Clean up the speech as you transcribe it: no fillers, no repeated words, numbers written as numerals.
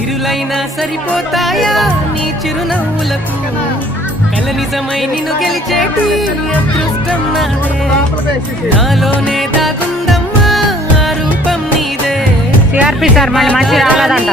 సిరులైనా సరిపోతాయా నీ చిరునవ్వులకు కల నిజమై నిన్ను గెలిచేటి అదృష్టం నాదే నాలోనే దాగుందమ్మా ఆ రూపం నీదే సిఆర్పి సార్ మళ్ళీ మంచి రాలేదంట